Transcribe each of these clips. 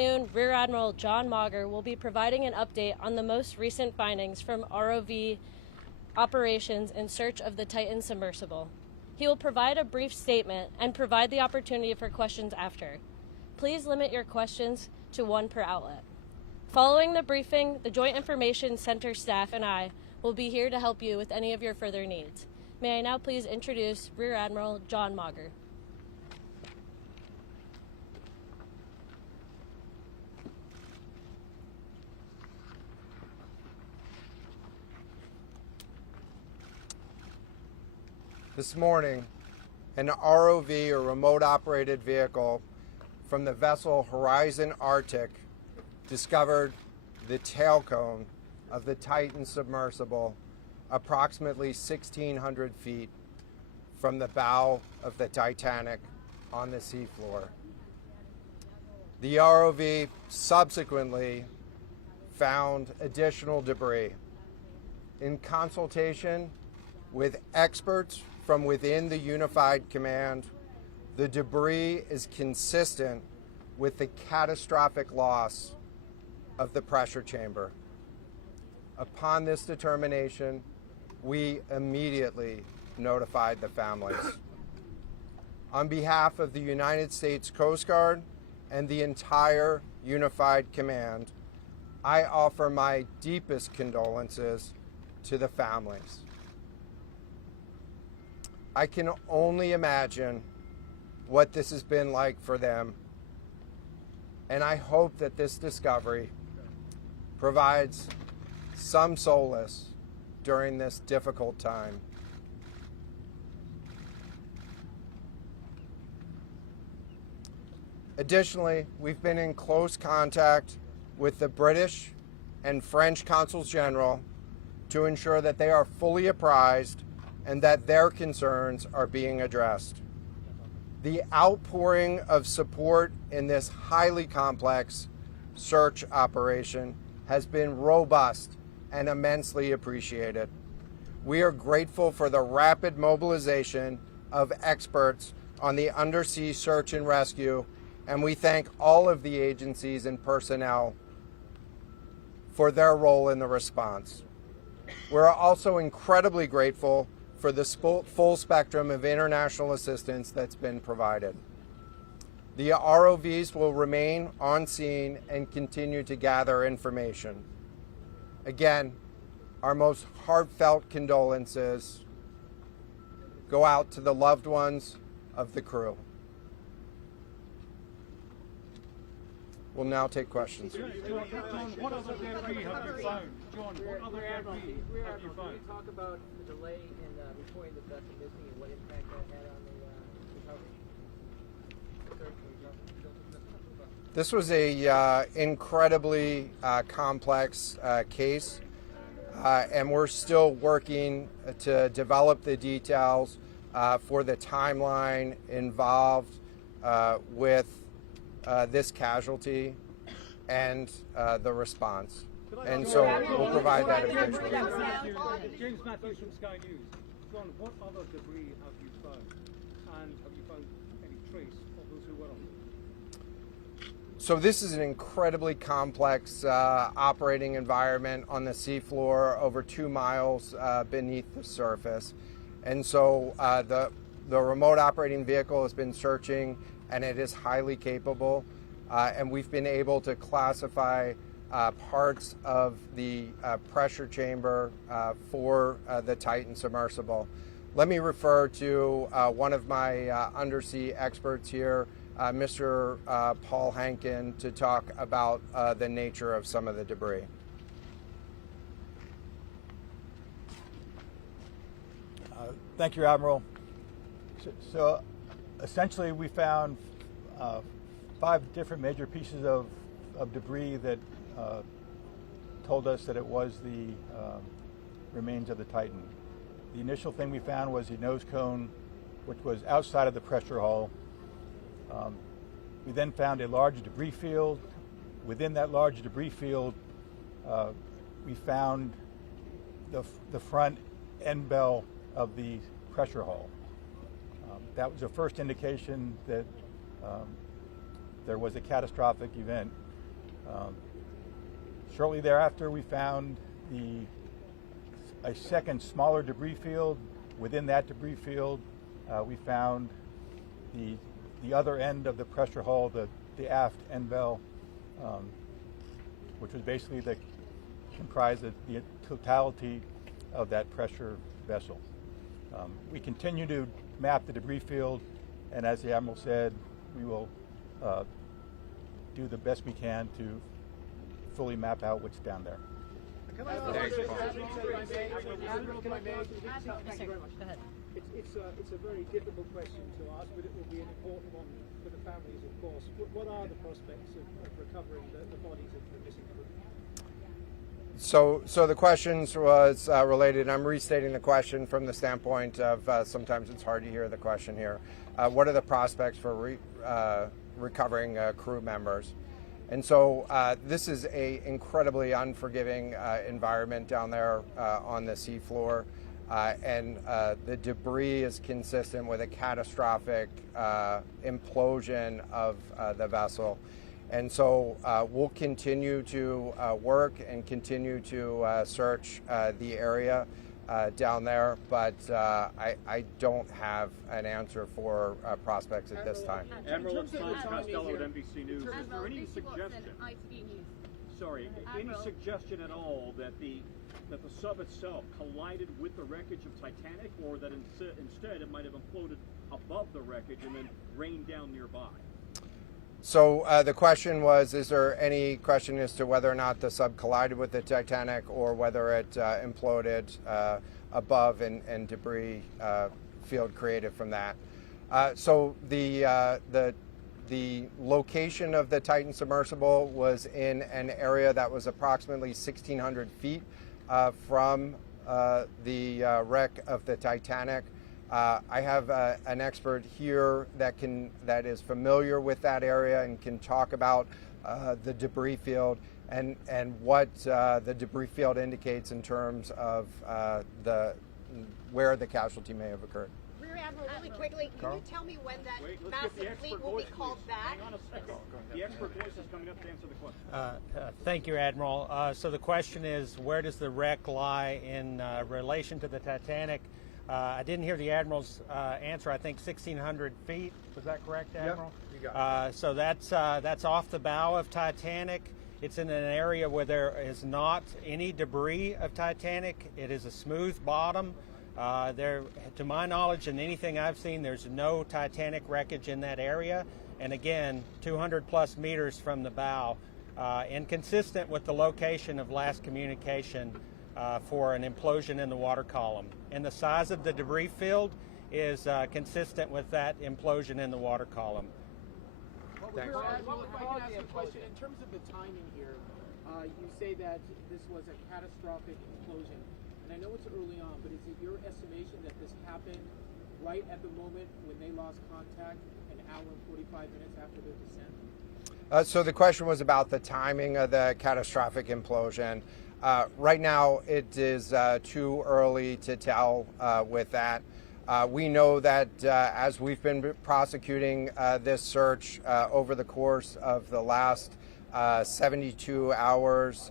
Rear Admiral John Mauger will be providing an update on the most recent findings from ROV operations in search of the Titan submersible. He will provide a brief statement and provide the opportunity for questions after. Please limit your questions to one per outlet. Following the briefing, the Joint Information Center staff and I will be here to help you with any of your further needs. May I now please introduce Rear Admiral John Mauger. This morning, an ROV, or remote operated vehicle, from the vessel Horizon Arctic discovered the tail cone of the Titan submersible approximately 1,600 feet from the bow of the Titanic on the seafloor. The ROV subsequently found additional debris. In consultation with experts from within the Unified Command, the debris is consistent with the catastrophic loss of the pressure chamber. Upon this determination, we immediately notified the families. On behalf of the United States Coast Guard and the entire Unified Command, I offer my deepest condolences to the families. I can only imagine what this has been like for them, and I hope that this discovery provides some solace during this difficult time. Additionally, we've been in close contact with the British and French consuls general to ensure that they are fully apprised and that their concerns are being addressed. The outpouring of support in this highly complex search operation has been robust and immensely appreciated. We are grateful for the rapid mobilization of experts on the undersea search and rescue, and we thank all of the agencies and personnel for their role in the response. We're also incredibly grateful for the full spectrum of international assistance that's been provided. The ROVs will remain on scene and continue to gather information. Again, our most heartfelt condolences go out to the loved ones of the crew. We'll now take questions. John, what other debris have you found? John, what other debris have you found? Can you talk about the delay in reporting the vessel missing and what impact that had on the recovery? This was a incredibly complex case, and we're still working to develop the details for the timeline involved with this casualty and the response. And so we'll provide that eventually. James Matthews from Sky News. John, what other debris have you found? And have you found any trace of those who were on it? So this is an incredibly complex operating environment on the seafloor, over 2 miles beneath the surface. And so the remote operating vehicle has been searching, and it is highly capable. And we've been able to classify parts of the pressure chamber for the Titan submersible. Let me refer to one of my undersea experts here, Mr. Paul Hankin, to talk about the nature of some of the debris. Thank you, Admiral. So essentially, we found 5 different major pieces of debris that told us that it was the remains of the Titan. The initial thing we found was the nose cone, which was outside of the pressure hull. We then found a large debris field. Within that large debris field, we found the front end bell of the pressure hull. That was the first indication that there was a catastrophic event. Shortly thereafter, we found a second smaller debris field. Within that debris field, we found the other end of the pressure hull, the aft end bell, which was basically comprised of the totality of that pressure vessel. We continue to map the debris field, and as the Admiral said, we will do the best we can to fully map out what's down there. Thanks, Paul. Admiral, can I may? Thank you very much. Go ahead. It's a very difficult question to ask, but it will be an important one for the families, of course. What are the prospects of recovering the bodies of the missing crew? So the questions was related. I'm restating the question from the standpoint of sometimes it's hard to hear the question here. What are the prospects for recovering crew members? And so this is a incredibly unforgiving environment down there on the seafloor, and the debris is consistent with a catastrophic implosion of the vessel. And so we'll continue to work and continue to search the area down there, but I don't have an answer for prospects at this time. Admiral, it's Tom Costello at NBC News. Is there any suggestion? Sorry, any suggestion at all that the sub itself collided with the wreckage of Titanic, or that instead it might have imploded above the wreckage and then rained down nearby? So the question was, is there any question as to whether or not the sub collided with the Titanic or whether it imploded above and debris field created from that? So the location of the Titan submersible was in an area that was approximately 1,600 feet from the wreck of the Titanic. I have an expert here that is familiar with that area and can talk about the debris field and what the debris field indicates in terms of where the casualty may have occurred. Rear Admiral, really quickly, can you tell me when that massive fleet will be called back? Hang on a second. The expert voice is coming up to answer the question. Thank you, Admiral. So the question is, where does the wreck lie in relation to the Titanic? I didn't hear the Admiral's answer. I think 1,600 feet. Was that correct, Admiral? Yep, you got it. So that's off the bow of Titanic. It's in an area where there is not any debris of Titanic. It is a smooth bottom. To my knowledge and anything I've seen, there's no Titanic wreckage in that area. And again, 200 plus meters from the bow, and consistent with the location of last communication for an implosion in the water column. And the size of the debris field is consistent with that implosion in the water column. Thanks. Admiral, if I can ask a question, in terms of the timing here, you say that this was a catastrophic implosion. And I know it's early on, but is it your estimation that this happened right at the moment when they lost contact, an hour and 45 minutes after their descent? So the question was about the timing of the catastrophic implosion. Right now, it is too early to tell with that. We know that as we've been prosecuting this search over the course of the last 72 hours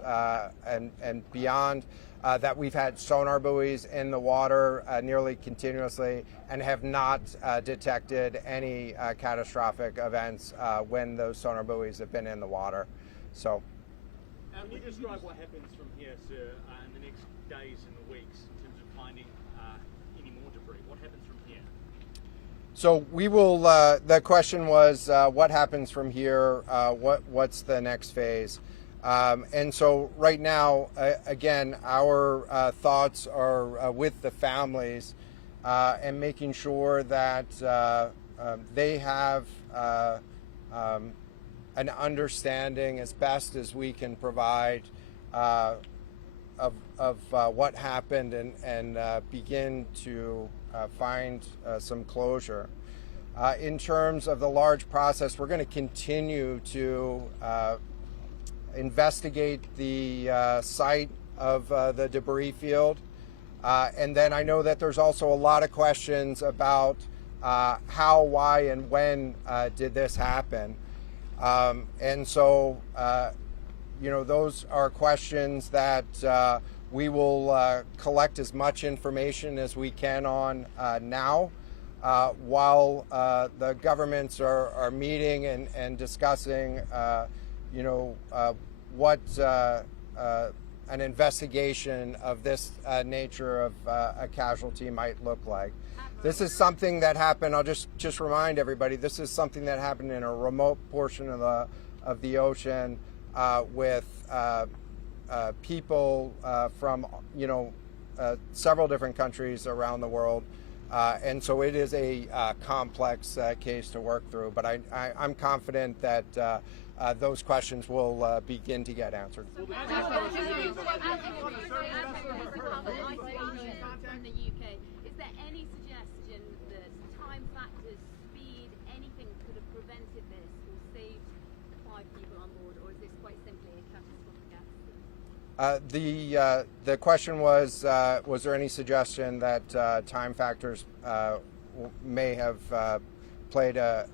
and beyond, that we've had sonar buoys in the water nearly continuously and have not detected any catastrophic events when those sonar buoys have been in the water. So, Can you describe what happens from here, sir, in the next days and weeks in terms of finding any more debris? What happens from here? So we will. The question was, what happens from here? What's the next phase? And so right now, again, our thoughts are with the families and making sure that they have an understanding as best as we can provide of what happened and begin to find some closure. In terms of the large process, we're going to continue to investigate the site of the debris field. And then I know that there's also a lot of questions about how, why, and when did this happen. And so those are questions that we will collect as much information as we can on now, while the governments are meeting and discussing, what an investigation of this nature of a casualty might look like. This is something that happened. I'll just remind everybody. This is something that happened in a remote portion of the ocean with people from several different countries around the world, and so it is a complex case to work through. But I'm confident that those questions will begin to get answered. Is there any suggestion that time factors, speed, anything could have prevented this or saved 5 people on board, or is this quite simply a catastrophic accident? The question was there any suggestion that time factors may have played a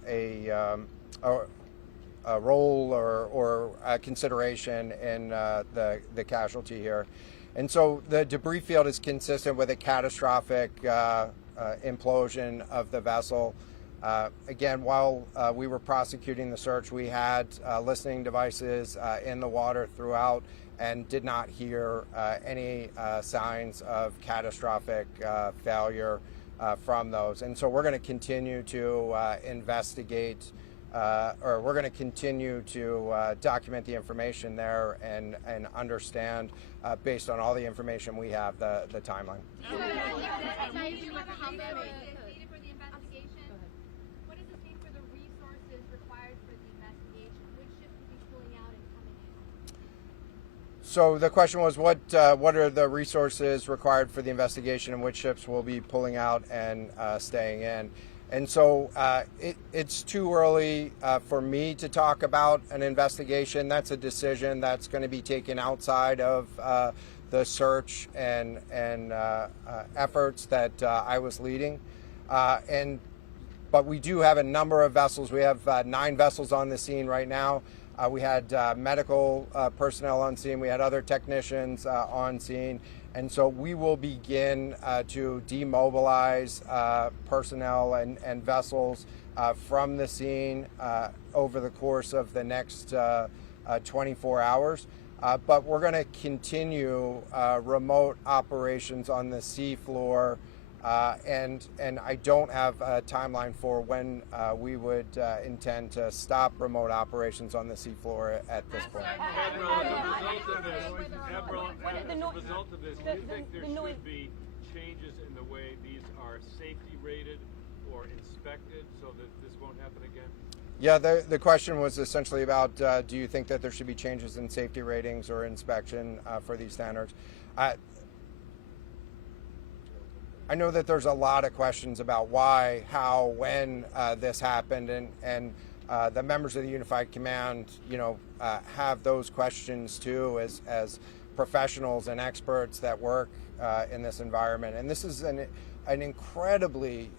role or a consideration in the casualty here? And so the debris field is consistent with a catastrophic implosion of the vessel. Again, while we were prosecuting the search, we had listening devices in the water throughout and did not hear any signs of catastrophic failure from those. And so we're going to continue to investigate, or we're going to continue to document the information there and understand, based on all the information we have, the timeline. What does this mean for the resources required for the investigation? Which ships will be pulling out and coming in? So the question was, what are the resources required for the investigation, and which ships will be pulling out and staying in? And so it's too early for me to talk about an investigation. That's a decision that's going to be taken outside of the search and efforts that I was leading. But we do have a number of vessels. We have 9 vessels on the scene right now. We had medical personnel on scene. We had other technicians on scene. And so we will begin to demobilize personnel and vessels from the scene over the course of the next 24 hours. But we're going to continue remote operations on the seafloor, and I don't have a timeline for when we would intend to stop remote operations on the seafloor at this point. Admiral, as a result of this, do you think there should be changes in the way these are safety rated or inspected so that this won't happen again? Yeah, the question was essentially about, do you think that there should be changes in safety ratings or inspection for these standards? I know that there's a lot of questions about why, how, when this happened, and the members of the Unified Command, have those questions too, as professionals and experts that work in this environment. And this is an incredibly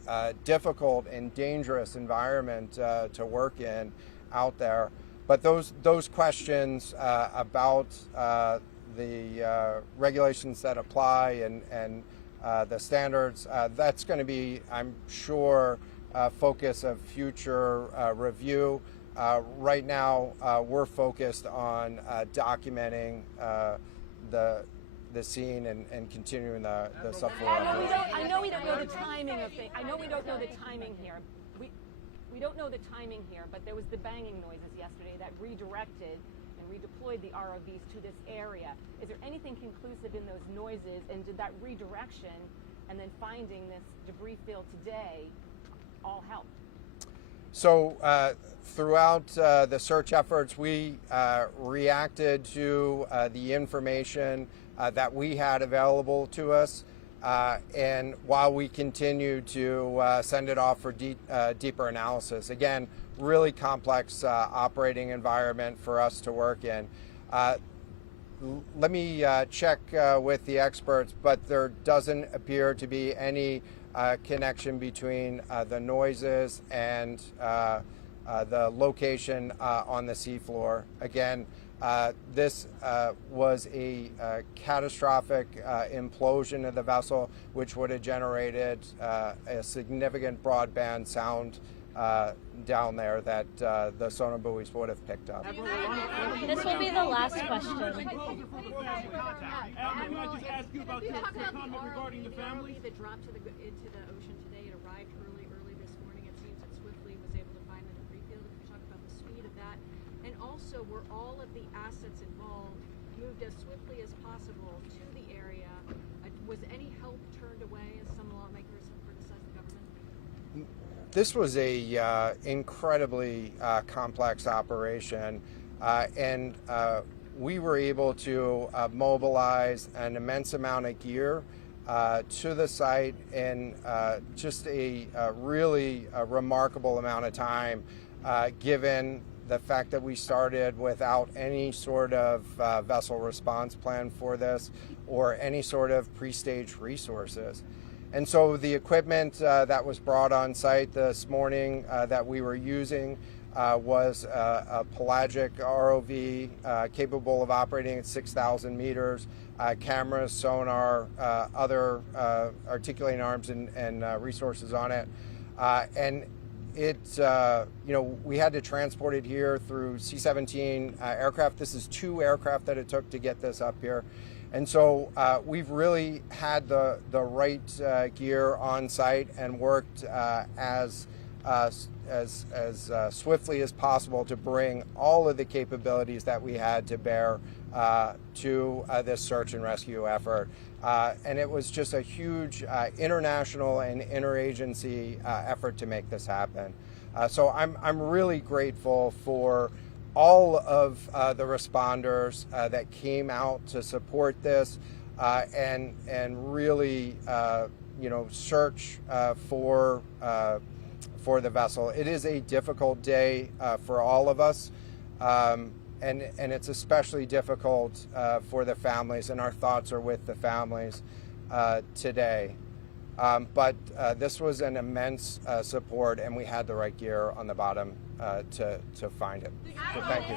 difficult and dangerous environment to work in out there. But those questions about the regulations that apply and the standards, that's going to be, I'm sure, focus of future review. Right now, we're focused on documenting the scene and continuing the subfloor. I know we don't know the timing of things. I know we don't know the timing here. We don't know the timing here, but there was the banging noises yesterday that redirected and redeployed the ROVs to this area. Is there anything conclusive in those noises, and did that redirection and then finding this debris field today all help? So throughout the search efforts, we reacted to the information that we had available to us, and while we continue to send it off for deeper analysis. Again, really complex operating environment for us to work in. Let me check with the experts, but there doesn't appear to be any connection between the noises and the location on the seafloor. Again, This was a catastrophic implosion of the vessel, which would have generated a significant broadband sound down there that the sonar buoys would have picked up. This will be the last question. Can I just ask you about your comment regarding the family? That dropped into the ocean today. It arrived early this morning. It seems that swiftly was able to find the debris field. If you talk about the speed of that, and also were all of the assets involved moved as swiftly as possible to the area? Was any help turned away, as some lawmakers have criticized the government? This was a incredibly complex operation, and we were able to mobilize an immense amount of gear to the site in just a really remarkable amount of time, given the fact that we started without any sort of vessel response plan for this or any sort of pre-staged resources. And so the equipment that was brought on site this morning that we were using was a pelagic ROV capable of operating at 6,000 meters, cameras, sonar, other articulating arms and resources on it. And it, we had to transport it here through C-17 aircraft. This is 2 aircraft that it took to get this up here. And so we've really had the right gear on site and worked as swiftly as possible to bring all of the capabilities that we had to bear to this search and rescue effort. And it was just a huge international and interagency effort to make this happen. So I'm really grateful for all of the responders that came out to support this and really search for the vessel. It is a difficult day for all of us, and it's especially difficult for the families, and our thoughts are with the families today. But this was an immense support, and we had the right gear on the bottom to find it. So thank you.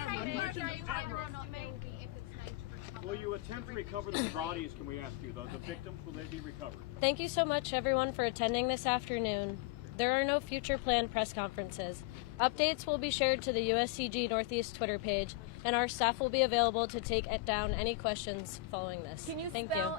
Will you attempt to recover the bodies, can we ask you? The victims, will they be recovered? Thank you so much, everyone, for attending this afternoon. There are no future planned press conferences. Updates will be shared to the USCG Northeast Twitter page, and our staff will be available to take down any questions following this. Thank you.